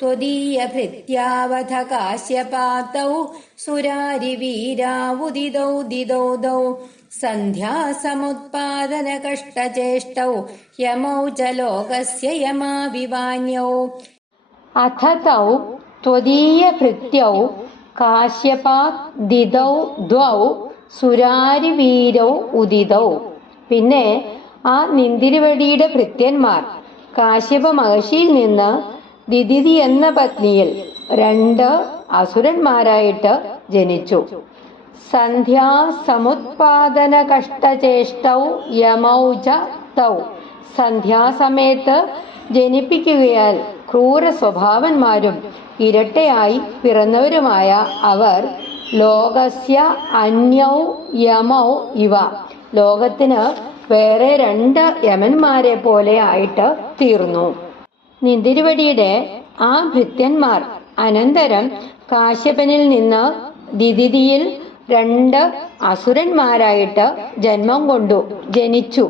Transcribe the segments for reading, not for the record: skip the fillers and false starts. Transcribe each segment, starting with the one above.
त्वदीयभृत्यावथ काश्यपातौ सुरारिवीरावुदिदौ दिदौ सन्ध्यासमुत्पादनकष्टचेष्टौ यमौ च लोकस्य यमाविवान्यौ। अथ तौ त्वदीयभृत्यौ കാശ്യപാത് ദിദൗ ദ്വൗ സുരാരിവീരൗ ഉദിതൗ. പിന്നെ ആ നിന്തിരുവടിയുടെ ഭൃത്യന്മാർ കാശ്യപ മഹർഷിയിൽ നിന്ന് ദിദിതി എന്ന പത്നിയിൽ 2 അസുരന്മാരായിട്ട് ജനിച്ചു. സന്ധ്യാസമുത്പാദന കഷ്ടചേഷ്ടൗ യമൗ ച തൗ. സന്ധ്യാസമയത്ത് ജനിപ്പിക്കുകയാൽ ക്രൂര സ്വഭാവന്മാരും ഇരട്ടയായി പിറന്നവരുമായ അവർ ലോകസ്യ അന്യൗ യമൗ ഇവ. ലോകത്തിന് വേറെ 2 യമന്മാരെ പോലെ ആയിട്ട് തീർന്നു. നിന്തിരുവടിയുടെ ആ ഭൃത്യന്മാർ അനന്തരം കാശ്യപനിൽ നിന്ന് ദിദിതിയിൽ 2 അസുരന്മാരായിട്ട് ജന്മം കൊണ്ടു ജനിച്ചു.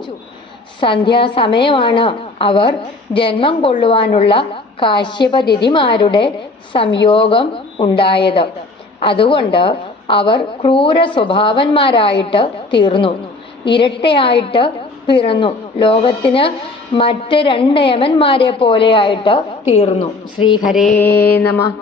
സന്ധ്യാസമയമാണ് അവർ ജന്മം കൊള്ളുവാനുള്ള കാശ്യപതിഥിമാരുടെ സംയോഗം ഉണ്ടായത്. അതുകൊണ്ട് അവർ ക്രൂര സ്വഭാവന്മാരായിട്ട് തീർന്നു, ഇരട്ടയായിട്ട് പിറന്നു, ലോകത്തിന് മറ്റ് 2 യമന്മാരെ പോലെയായിട്ട് തീർന്നു. ശ്രീഹരേ നമഃ.